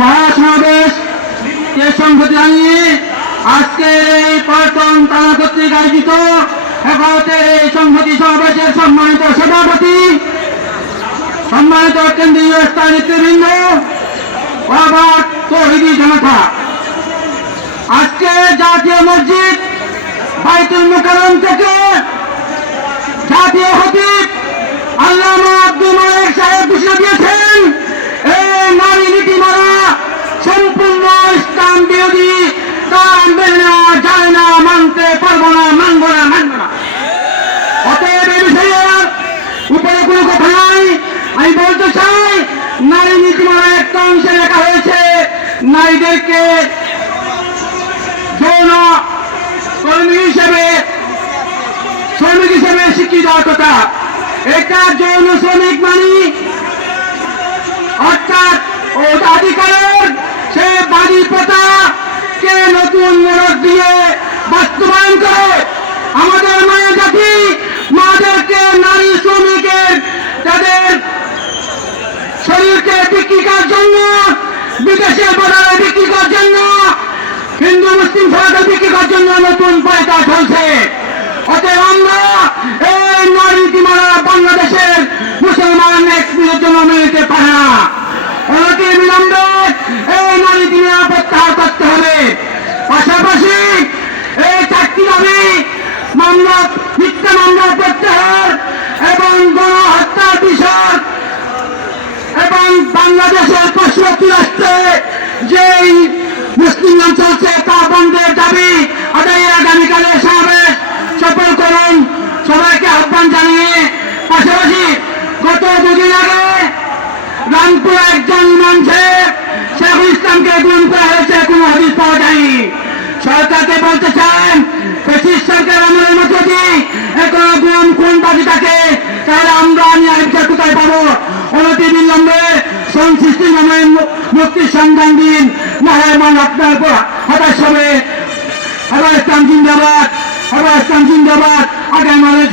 মহাসমাবেশ এর সংহতি জানিয়ে আজকের এই পর্যটন থানা কর্তৃক আয়োজিত হেফাজতের এই সংহতি সমাবেশের সম্মানিত সভাপতি, সম্মানিত কেন্দ্রীয় স্থায়ী নেতৃবৃন্দ আবার তহিদি জনতা। আজকে জাতীয় মসজিদ বাইতুল মুকাররম থেকে জাতীয় হতিব আল্লামা আব্দুল মালিক সাহেব ঘোষণা দিয়েছেন এই নারী নীতিমালা সম্পূর্ণ ইসলাম বিরোধী তা মেনে নেওয়া যায় না মানতে পারব না মানবো না মানবো না অতএব এই বিষয়ে উপরে কোনো কথা নাই আমি বলতে চাই নারী নীতিমালা একটা অংশে লেখা হয়েছে, নারীদেরকে যৌন কর্মী হিসেবে, শ্রমিক হিসেবে স্বীকৃতি দেওয়ার কথা। এটা যৌন শ্রমিক মানি অর্থাৎ অধিকারের সে বাড়ি পোতা শরীরকে বিক্রি করার জন্য বিদেশের বাজারে বিক্রি করার জন্য, হিন্দু, মুসলিম সরকার বিক্রি করার জন্য নতুন পয়সা চলছে। অতএব আমরা এই নারী বাংলাদেশের মুসলমান এক জন্য নিতে পারে না। অনতি বিলম্বে এই নারী নীতিমালা প্রত্যাহার করতে হবে। পাশাপাশি এই চারটি দাবি, মামলা, মিথ্যা মামলা প্রত্যাহার বাংলাদেশের পার্শ্ববর্তী রাষ্ট্রে যেই মুসলিম চলছে তা বন্ধের দাবি আদায়ের আগামীকালে সমাবেশ সফল করুন। সবাইকে আহ্বান জানিয়ে পাশাপাশি গত দুদিন আগে রামপুর একজন সাহেব শেখুল ইসলামকে গুম করা হয়েছে, কোনো হদিস পাওয়া যায়নি। সরকারকে বলতে চান নামে সংগ্রাম দিন। না হয় আপনার আপনার হতাশ হবে। আবার ইসলাম জিন্দাবাদ। আবার ইসলাম জিন্দাবাদ। আগামী